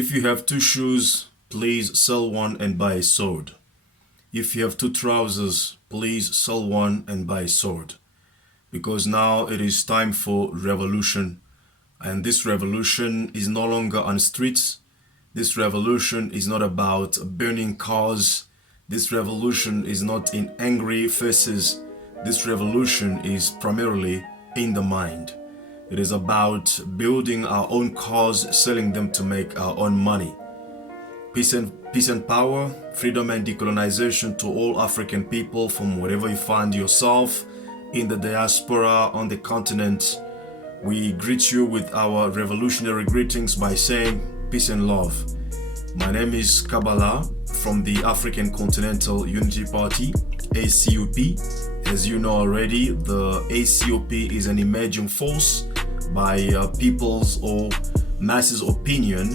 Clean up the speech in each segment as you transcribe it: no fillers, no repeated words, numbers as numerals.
If you have two shoes, please sell one and buy a sword. If you have two trousers, please sell one and buy a sword. Because now it is time for revolution. And this revolution is no longer on streets. This revolution is not about burning cars. This revolution is not in angry faces. This revolution is primarily in the mind. It is about building our own cars, selling them to make our own money. Peace and power, freedom and decolonization to all African people from wherever you find yourself, in the diaspora, on the continent. We greet you with our revolutionary greetings by saying peace and love. My name is Kabbalah from the African Continental Unity Party, ACUP. As you know already, the ACUP is an emerging force by people's or masses' opinion,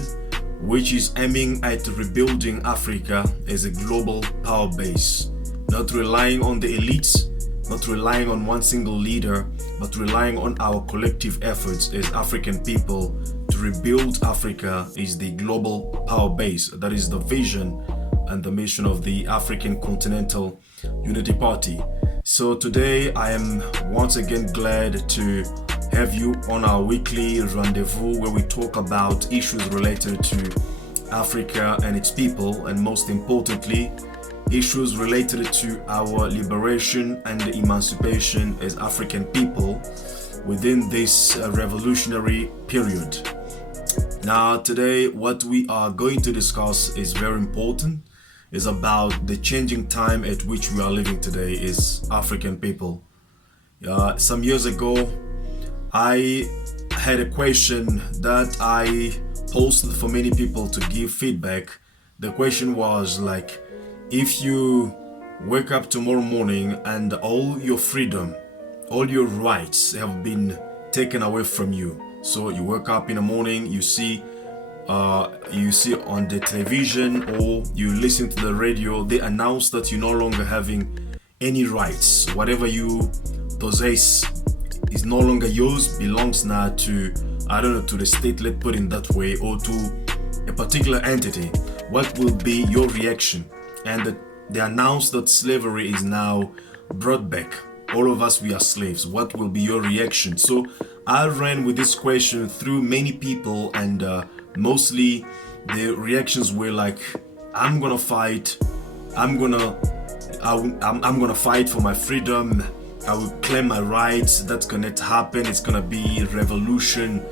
which is aiming at rebuilding Africa as a global power base, not relying on the elites, not relying on one single leader, but relying on our collective efforts as African people to rebuild Africa is the global power base. That is the vision and the mission of the African Continental Unity Party. So today I am once again glad to have you on our weekly rendezvous where we talk about issues related to Africa and its people, and most importantly, issues related to our liberation and emancipation as African people within this revolutionary period. Now today what we are going to discuss is very important. It's about the changing time at which we are living today as African people. Some years ago I had a question that I posted for many people to give feedback. The question was like, if you wake up tomorrow morning and all your freedom, all your rights have been taken away from you. So you wake up in the morning, you see on the television or you listen to the radio, they announce that you're no longer having any rights. Whatever you possess is no longer yours, belongs now to, to the state, let's put it that way, or to a particular entity. What will be your reaction? And they announced that slavery is now brought back. All of us, we are slaves. What will be your reaction? So I ran with this question through many people, and mostly the reactions were like, I'm gonna fight. I'm gonna fight for my freedom. I will claim my rights. That's gonna happen. It's gonna be revolution.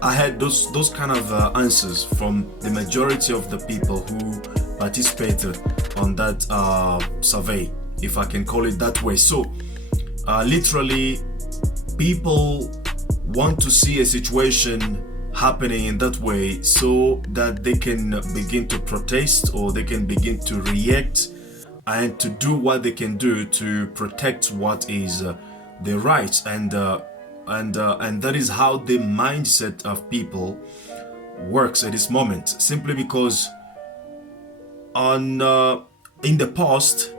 I had those kind of answers from the majority of the people who participated on that survey, if I can call it that way. So literally people want to see a situation happening in that way so that they can begin to protest, or they can begin to react and to do what they can do to protect what is their rights, and that is how the mindset of people works at this moment. Simply because in the past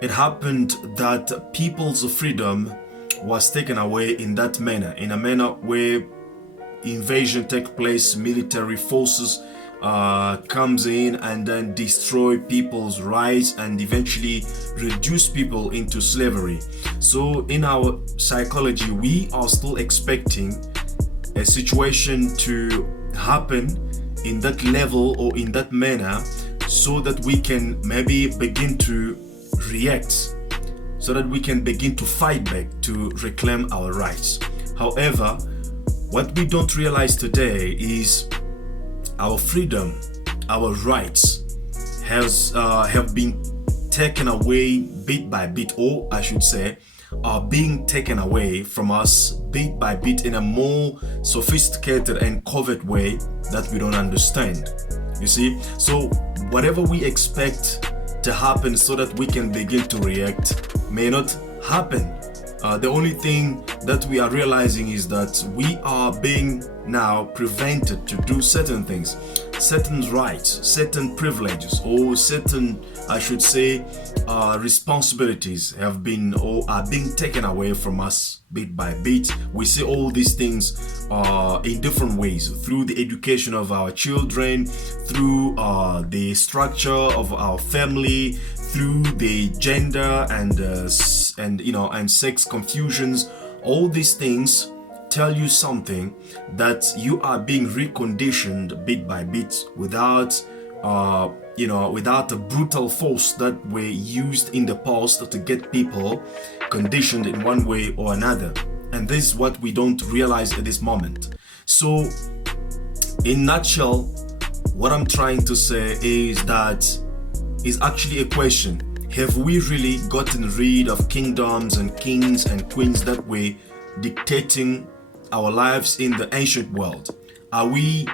it happened that people's freedom was taken away in that manner, in a manner where invasion takes place, military forces comes in and then destroy people's rights and eventually reduce people into slavery. So in our psychology, we are still expecting a situation to happen in that level or in that manner, so that we can maybe begin to react, so that we can begin to fight back to reclaim our rights. However, what we don't realize today is our freedom, our rights have been taken away bit by bit, or I should say are being taken away from us bit by bit in a more sophisticated and covert way that we don't understand. You see, so whatever we expect to happen so that we can begin to react may not happen. The only thing that we are realizing is that we are being now prevented to do certain things. certain rights, certain privileges, or certain, I should say, responsibilities have been or are being taken away from us bit by bit. We see all these things in different ways, through the education of our children, through the structure of our family, through the gender and sex confusions. All these things tell you something, that you are being reconditioned bit by bit without a brutal force that were used in the past to get people conditioned in one way or another. And this is what we don't realize at this moment. So in nutshell, what I'm trying to say is that is actually a question. Have we really gotten rid of kingdoms and kings and queens that were dictating our lives in the ancient world? Are we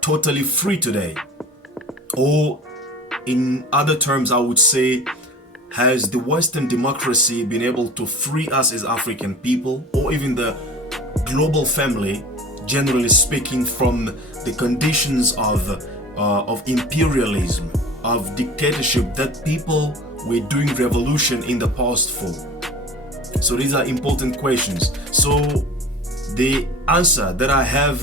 totally free today? Or in other terms, I would say, has the Western democracy been able to free us as African people, or even the global family, generally speaking, from the conditions of imperialism, of dictatorship that people were doing revolution in the past for? So these are important questions. So the answer that I have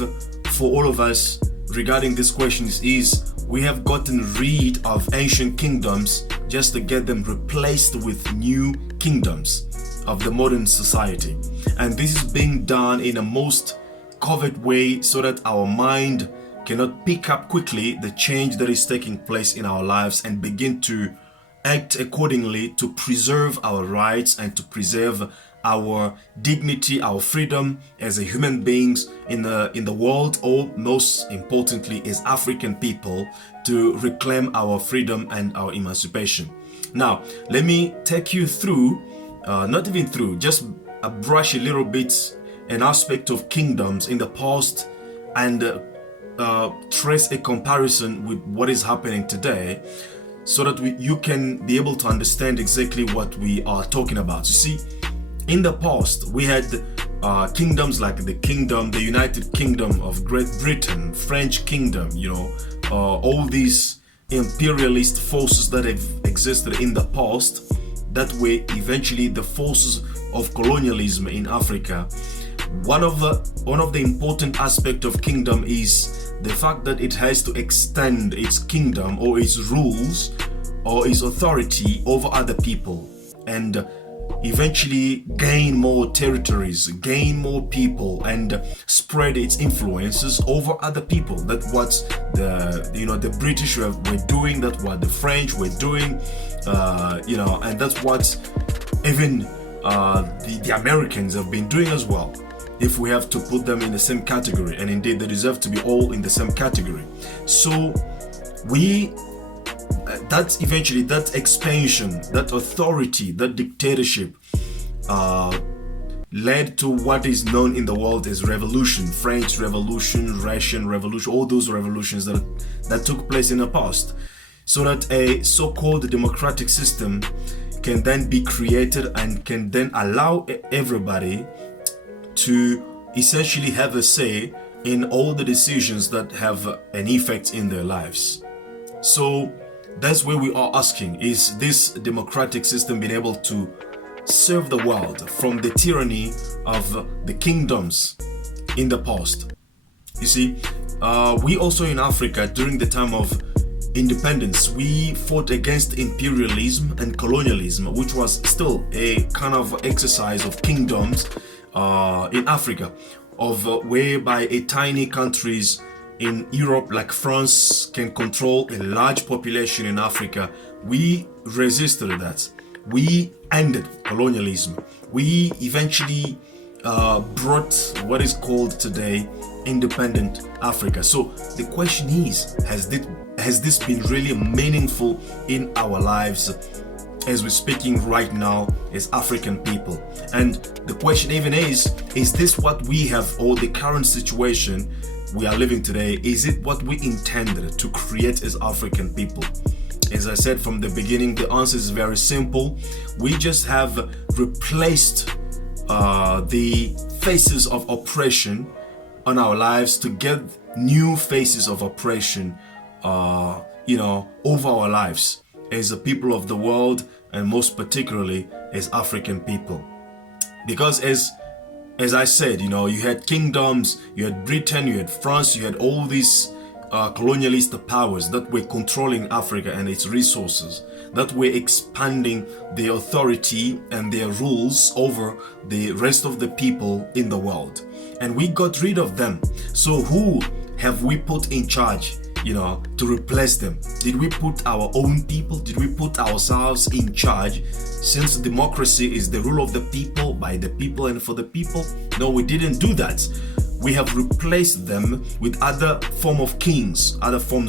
for all of us regarding these questions is we have gotten rid of ancient kingdoms just to get them replaced with new kingdoms of the modern society. And this is being done in a most covert way so that our mind cannot pick up quickly the change that is taking place in our lives and begin to act accordingly to preserve our rights and to preserve our dignity, our freedom as a human beings in the world, or most importantly as African people, to reclaim our freedom and our emancipation. Now, let me take you through, just brush a little bit an aspect of kingdoms in the past and trace a comparison with what is happening today, so that you can be able to understand exactly what we are talking about. You see, in the past, we had kingdoms like the United Kingdom of Great Britain, French Kingdom, all these imperialist forces that have existed in the past that were eventually the forces of colonialism in Africa. One of the important aspects of kingdom is the fact that it has to extend its kingdom or its rules or its authority over other people, and eventually gain more territories, gain more people, and spread its influences over other people. That's what the British were doing, that's what the French were doing, and that's what even the Americans have been doing as well, if we have to put them in the same category, and indeed they deserve to be all in the same category. So that's eventually that expansion, that authority, that dictatorship led to what is known in the world as revolution, French Revolution, Russian Revolution, all those revolutions that took place in the past, so that a so-called democratic system can then be created and can then allow everybody to essentially have a say in all the decisions that have an effect in their lives. So that's where we are asking, is this democratic system being able to serve the world from the tyranny of the kingdoms in the past? You see, we also in Africa, during the time of independence, we fought against imperialism and colonialism, which was still a kind of exercise of kingdoms in Africa, whereby a tiny countries in Europe like France can control a large population in Africa. We resisted that. We ended colonialism. We eventually brought what is called today independent Africa. So the question is, has this been really meaningful in our lives as we're speaking right now as African people? And the question even is this what we have, or the current situation we are living today, is it what we intended to create as African people? As I said from the beginning, the answer is very simple. We just have replaced the faces of oppression on our lives to get new phases of oppression, over our lives as a people of the world, and most particularly as African people. Because as I said, you had kingdoms, you had Britain, you had France, you had all these colonialist powers that were controlling Africa and its resources, that were expanding their authority and their rules over the rest of the people in the world. And we got rid of them. So who have we put in charge, to replace them? Did we put our own people? Did we put ourselves in charge? Since democracy is the rule of the people, by the people, and for the people? No, we didn't do that. We have replaced them with other form of kings, other form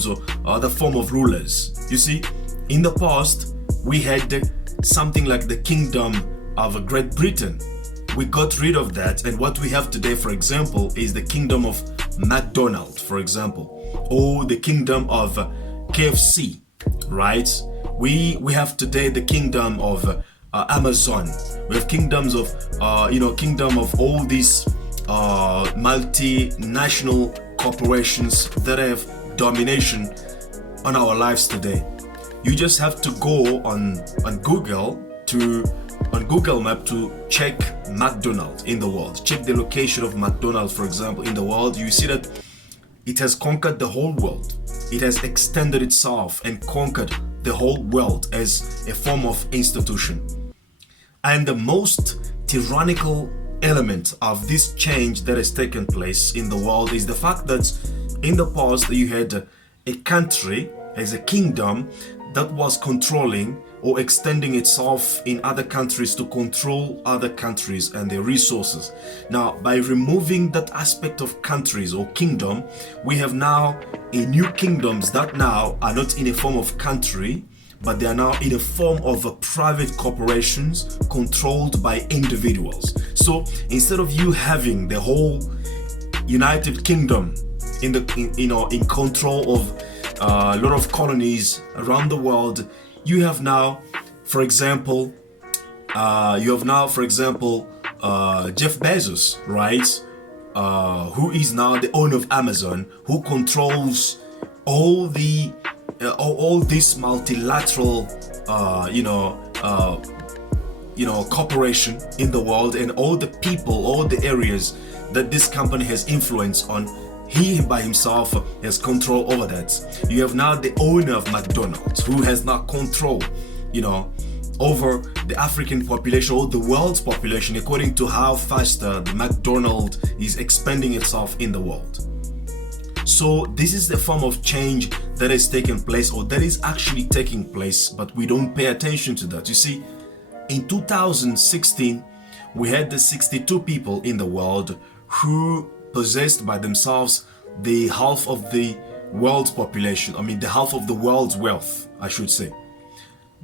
of rulers. You see, in the past, we had something like the kingdom of Great Britain. We got rid of that, and what we have today, for example, is the kingdom of McDonald's, for example, or the kingdom of KFC, right? We have today the kingdom of Amazon. We have kingdoms of, kingdom of all these multinational corporations that have domination on our lives today. You just have to go on Google Map to check McDonald's in the world. Check the location of McDonald's, for example, in the world. You see that it has conquered the whole world. It has extended itself and conquered the whole world as a form of institution. And the most tyrannical element of this change that has taken place in the world is the fact that in the past you had a country as a kingdom that was controlling or extending itself in other countries to control other countries and their resources. Now, by removing that aspect of countries or kingdom, we have now a new kingdoms that now are not in a form of country, but they are now in a form of private corporations controlled by individuals. So instead of you having the whole United Kingdom in control of a lot of colonies around the world, you have now, for example, Jeff Bezos, right? Who is now the owner of Amazon, who controls all this multilateral, corporation in the world, and all the people, all the areas that this company has influence on. He by himself has control over that. You have now the owner of McDonald's who has now control, over the African population or the world's population according to how fast the McDonald's is expanding itself in the world. So this is the form of change that has taken place, or that is actually taking place, but we don't pay attention to that. You see, in 2016, we had the 62 people in the world who possessed by themselves the half of the world's population. the half of the world's wealth, I should say.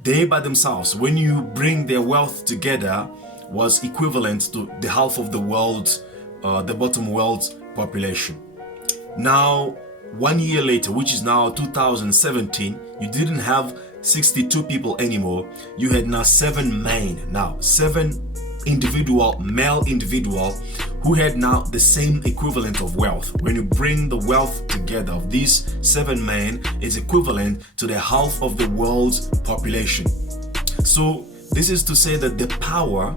They by themselves, when you bring their wealth together, was equivalent to the half of the world's, the bottom world's population. Now, 1 year later, which is now 2017, you didn't have 62 people anymore. You had now 7 male individual who had now the same equivalent of wealth. When you bring the wealth together of these 7 men, it's equivalent to the half of the world's population. So this is to say that the power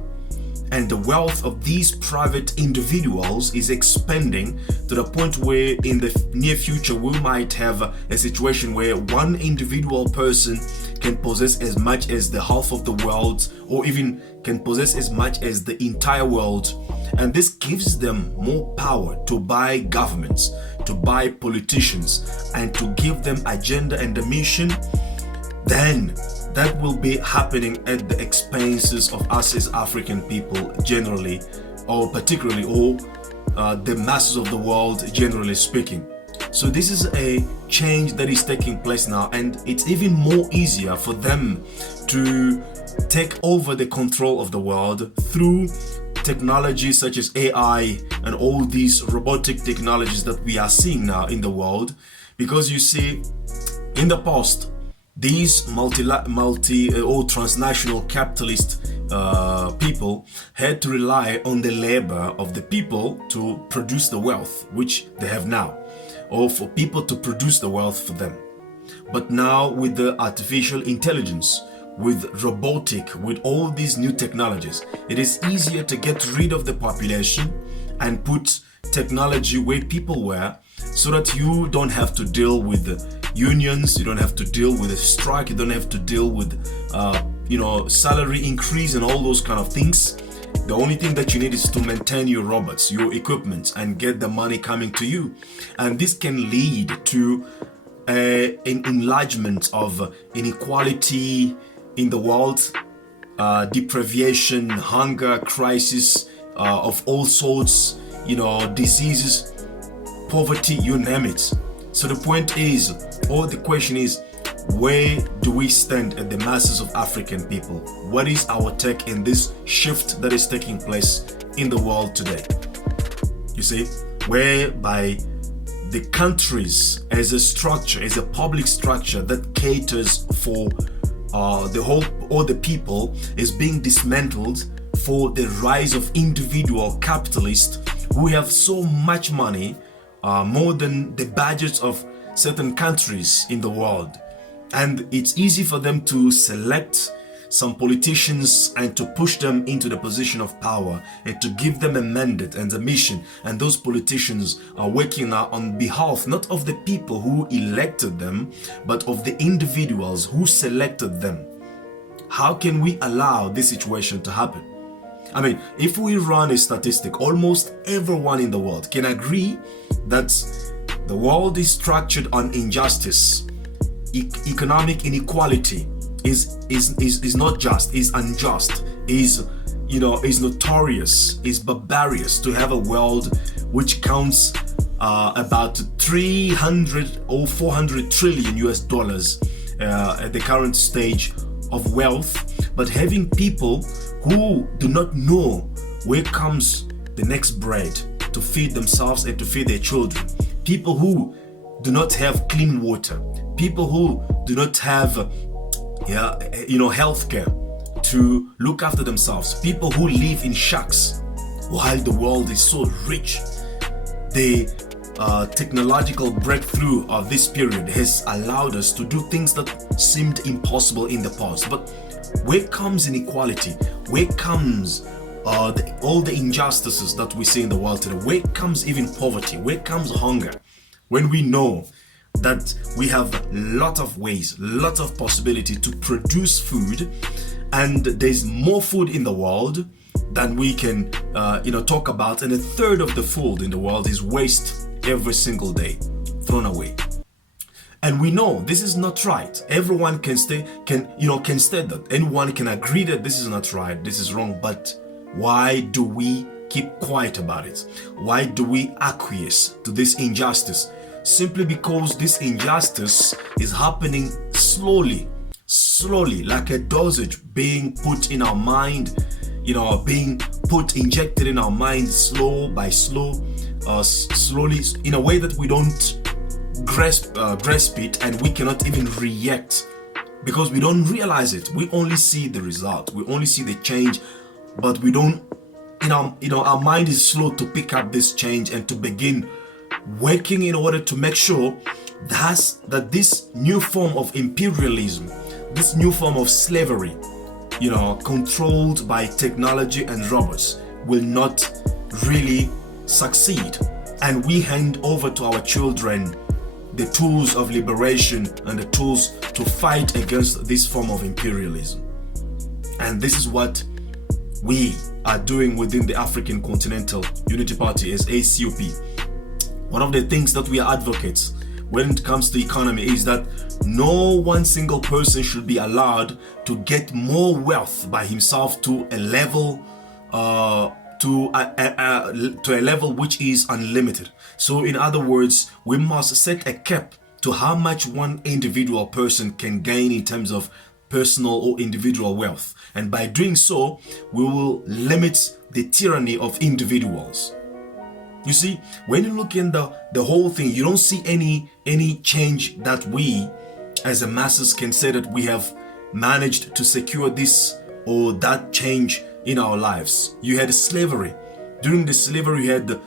and the wealth of these private individuals is expanding to the point where in the near future we might have a situation where one individual person can possess as much as the half of the world, or even can possess as much as the entire world. And this gives them more power to buy governments, to buy politicians, and to give them agenda and a mission. Then that will be happening at the expenses of us as African people generally, or particularly, or the masses of the world generally speaking. So this is a change that is taking place now, and it's even more easier for them to take over the control of the world through technologies such as AI and all these robotic technologies that we are seeing now in the world. Because you see, in the past, these multi or transnational capitalist people had to rely on the labor of the people to produce the wealth which they have now, or for people to produce the wealth for them. But now with the artificial intelligence, with robotic, with all these new technologies, it is easier to get rid of the population and put technology where people were, so that you don't have to deal with the unions, you don't have to deal with a strike, you don't have to deal with salary increase and all those kind of things. The only thing that you need is to maintain your robots, your equipment, and get the money coming to you. And this can lead to an enlargement of inequality in the world, deprivation, hunger, crisis of all sorts, diseases, poverty, you name it. So the point is, or the question is, where do we stand at the masses of African people? What is our take in this shift that is taking place in the world today? You see, whereby the countries as a structure, as a public structure that caters for the whole or the people, is being dismantled for the rise of individual capitalists who have so much money, more than the budgets of certain countries in the world. And it's easy for them to select some politicians and to push them into the position of power and to give them a mandate and a mission. And those politicians are working on behalf not of the people who elected them, but of the individuals who selected them. How can we allow this situation to happen? I mean, if we run a statistic, almost everyone in the world can agree that the world is structured on injustice. Economic inequality is not just, is unjust, is notorious, is barbarous to have a world which counts about 300 or 400 trillion US dollars at the current stage of wealth, but having people who do not know where comes the next bread to feed themselves and to feed their children, people who do not have clean water, people who do not have healthcare to look after themselves, people who live in shacks while the world is so rich. The technological breakthrough of this period has allowed us to do things that seemed impossible in the past. But where comes inequality? Where comes all the injustices that we see in the world today? Where comes even poverty? Where comes hunger? When we know that we have a lot of ways, lot of possibility to produce food, and there's more food in the world than we can talk about, and a third of the food in the world is waste every single day, thrown away. And we know this is not right. Everyone can state that. Anyone can agree that this is not right, this is wrong. But why do we keep quiet about it? Why do we acquiesce to this injustice? Simply because this injustice is happening slowly, like a dosage being put in our mind, injected in our mind slow by slow, slowly, in a way that we don't grasp it, and we cannot even react because we don't realize it. We only see the result, we only see the change, but we don't, our mind is slow to pick up this change and to begin working in order to make sure that this new form of imperialism, this new form of slavery, controlled by technology and robots, will not really succeed. And we hand over to our children the tools of liberation and the tools to fight against this form of imperialism. And this is what we are doing within the African Continental Unity Party as ACUP. One of the things that we are advocates when it comes to economy is that no one single person should be allowed to get more wealth by himself to a level to a level which is unlimited. So in other words, we must set a cap to how much one individual person can gain in terms of personal or individual wealth. And by doing so, we will limit the tyranny of individuals. You see, when you look in the whole thing, you don't see any change that we as a masses can say that we have managed to secure this or that change in our lives. You had slavery. During the slavery, you had the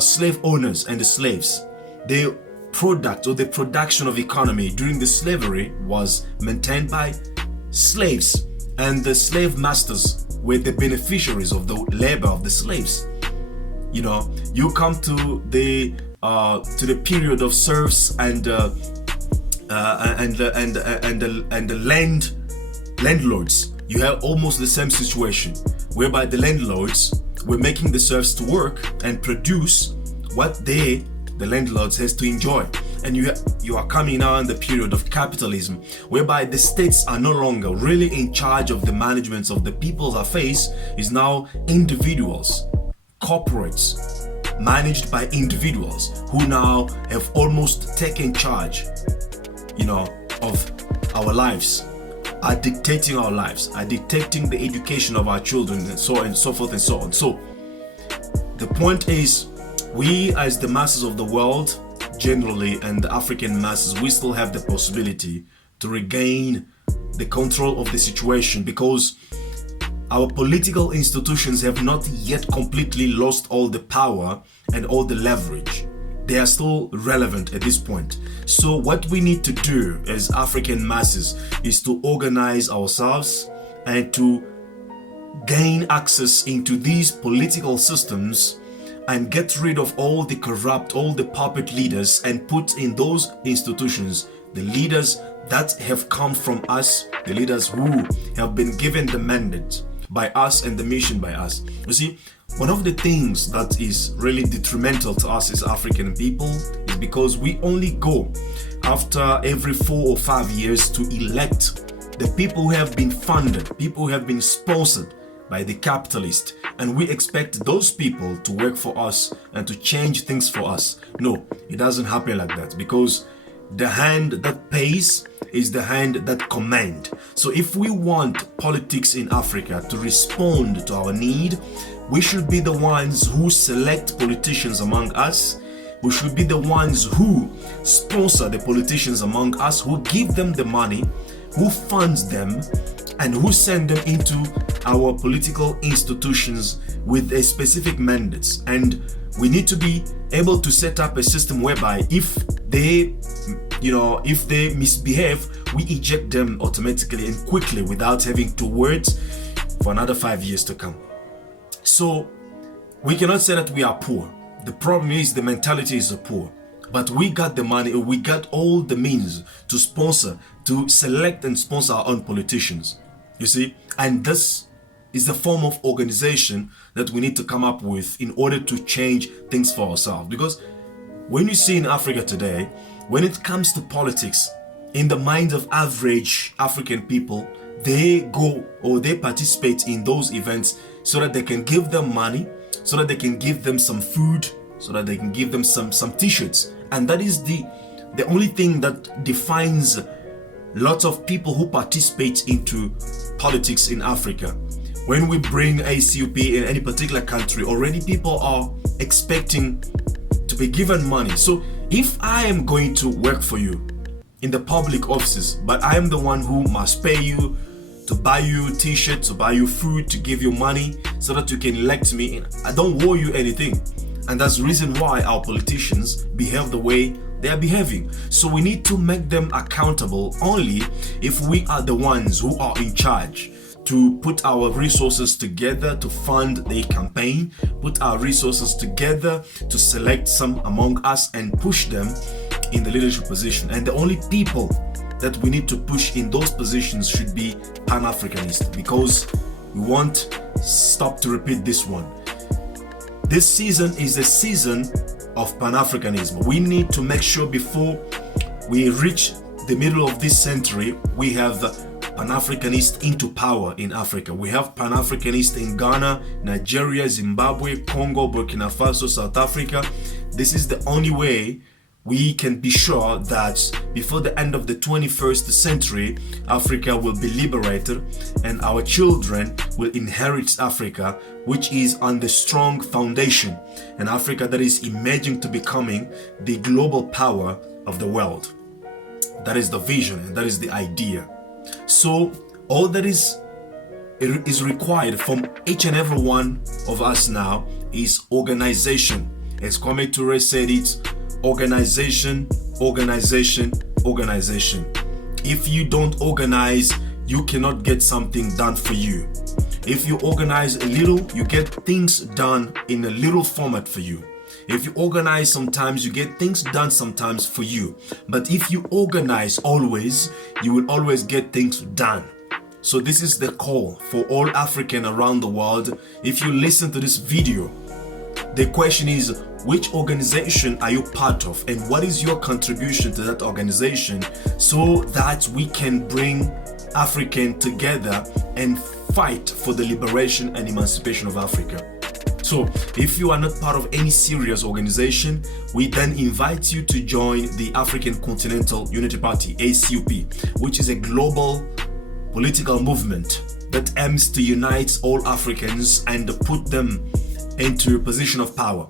slave owners and the slaves. The product or the production of economy during the slavery was maintained by slaves, and the slave masters were the beneficiaries of the labor of the slaves. You know, you come to the period of serfs and the landlords. You have almost the same situation, whereby the landlords were making the serfs to work and produce what the landlords has to enjoy. And you are coming now in the period of capitalism, whereby the states are no longer really in charge of the management of the people's affairs. Is now individuals, corporates, managed by individuals who now have almost taken charge, of our lives, are dictating our lives, are dictating the education of our children, and so on and so forth and so on. So the point is, we as the masses of the world generally, and the African masses, we still have the possibility to regain the control of the situation, because our political institutions have not yet completely lost all the power and all the leverage. They are still relevant at this point. So what we need to do as African masses is to organize ourselves and to gain access into these political systems and get rid of all the corrupt, all the puppet leaders, and put in those institutions the leaders that have come from us, the leaders who have been given the mandate by us and the mission by us. You see, one of the things that is really detrimental to us as African people is because we only go after every 4 or 5 years to elect the people who have been funded, people who have been sponsored by the capitalist, and we expect those people to work for us and to change things for us. No, it doesn't happen like that, because the hand that pays is the hand that commands. So if we want politics in Africa to respond to our need, we should be the ones who select politicians among us. We should be the ones who sponsor the politicians among us, who give them the money, who funds them, and who send them into our political institutions with a specific mandates. And we need to be able to set up a system whereby if they misbehave, we eject them automatically and quickly without having to wait for another 5 years to come. So we cannot say that we are poor. The problem is the mentality is poor. But we got the money, we got all the means to sponsor, to select and sponsor our own politicians. You see, and this is the form of organization that we need to come up with in order to change things for ourselves. Because when you see in Africa today, when it comes to politics, in the mind of average African people, they go or they participate in those events so that they can give them money, so that they can give them some food, so that they can give them some t-shirts. And that is the only thing that defines lots of people who participate into politics in Africa. When we bring ACUP in any particular country, already people are expecting to be given money. So if I am going to work for you in the public offices, but I am the one who must pay you to buy you t-shirts, to buy you food, to give you money so that you can elect me, I don't owe you anything. And that's the reason why our politicians behave the way they are behaving. So we need to make them accountable only if we are the ones who are in charge, to put our resources together to fund the campaign, put our resources together to select some among us and push them in the leadership position. And the only people that we need to push in those positions should be Pan-Africanist, because we won't stop to repeat this one. This season is a season of Pan-Africanism. We need to make sure before we reach the middle of this century, we have Pan-Africanists into power in Africa. We have Pan-Africanists in Ghana, Nigeria, Zimbabwe, Congo, Burkina Faso, South Africa. This is the only way we can be sure that before the end of the 21st century, Africa will be liberated and our children will inherit Africa, which is on the strong foundation, an Africa that is emerging to becoming the global power of the world. That is the vision and that is the idea. So all that is required from each and every one of us now is organization. As Kwame Ture said it, organization, organization, organization. If you don't organize, you cannot get something done for you. If you organize a little, you get things done in a little format for you. If you organize sometimes, you get things done sometimes for you. But if you organize always, you will always get things done. So this is the call for all Africans around the world. If you listen to this video, the question is, which organization are you part of and what is your contribution to that organization, so that we can bring Africans together and fight for the liberation and emancipation of Africa. So if you are not part of any serious organization, we then invite you to join the African Continental Unity Party, ACUP, which is a global political movement that aims to unite all Africans and put them into a position of power.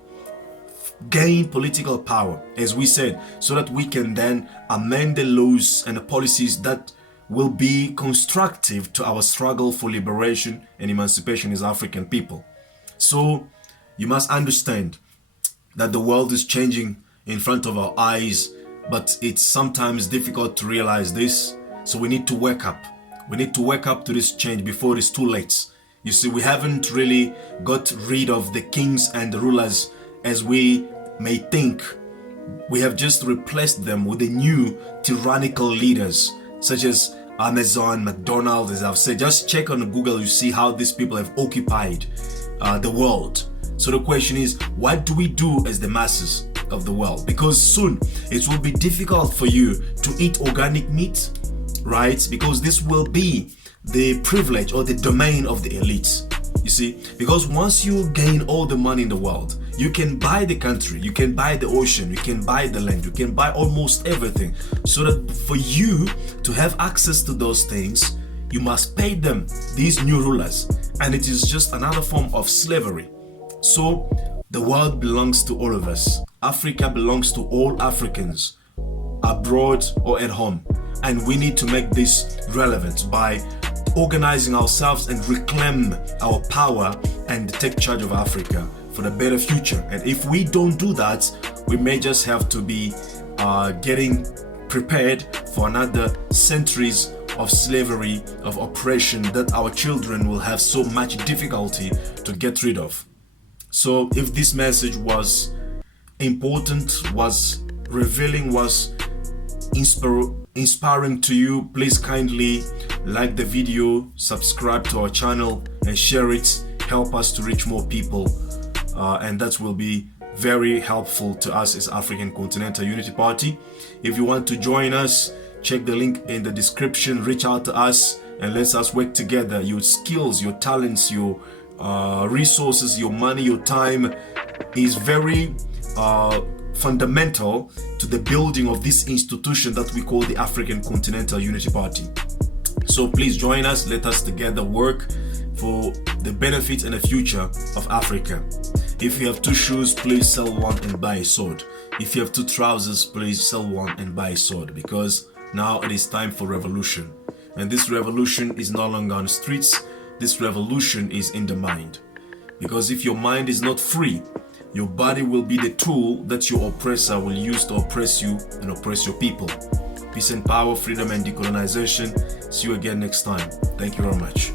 Gain political power, as we said, so that we can then amend the laws and the policies that will be constructive to our struggle for liberation and emancipation as African people. So you must understand that the world is changing in front of our eyes, but it's sometimes difficult to realize this. So we need to wake up. We need to wake up to this change before it's too late. You see, we haven't really got rid of the kings and the rulers as we may think. We have just replaced them with the new tyrannical leaders, such as Amazon, McDonald's, as I've said. Just check on Google, you see how these people have occupied the world. So the question is, what do we do as the masses of the world? Because soon it will be difficult for you to eat organic meat, right? Because this will be the privilege or the domain of the elites. You see, because once you gain all the money in the world, you can buy the country, you can buy the ocean, you can buy the land, you can buy almost everything. So that for you to have access to those things, you must pay them, these new rulers. And it is just another form of slavery. So the world belongs to all of us. Africa belongs to all Africans, abroad or at home. And we need to make this relevant by organizing ourselves and reclaim our power and take charge of Africa for the better future. And if we don't do that, we may just have to be getting prepared for another centuries of slavery, of oppression that our children will have so much difficulty to get rid of. So if this message was important, was revealing, was inspiring to you, please kindly like the video, subscribe to our channel and share it. Help us to reach more people, and that will be very helpful to us as African Continental Unity Party. If you want to join us, check the link in the description, reach out to us and let us work together. Your skills, your talents, your resources, your money, your time is very fundamental to the building of this institution that we call the African Continental Unity Party. So please join us, let us together work for the benefit and the future of Africa. If you have 2 shoes, please sell one and buy a sword. If you have 2 trousers, please sell one and buy a sword, because now it is time for revolution. And this revolution is no longer on the streets, this revolution is in the mind. Because if your mind is not free, your body will be the tool that your oppressor will use to oppress you and oppress your people. Peace and power, freedom and decolonization. See you again next time. Thank you very much.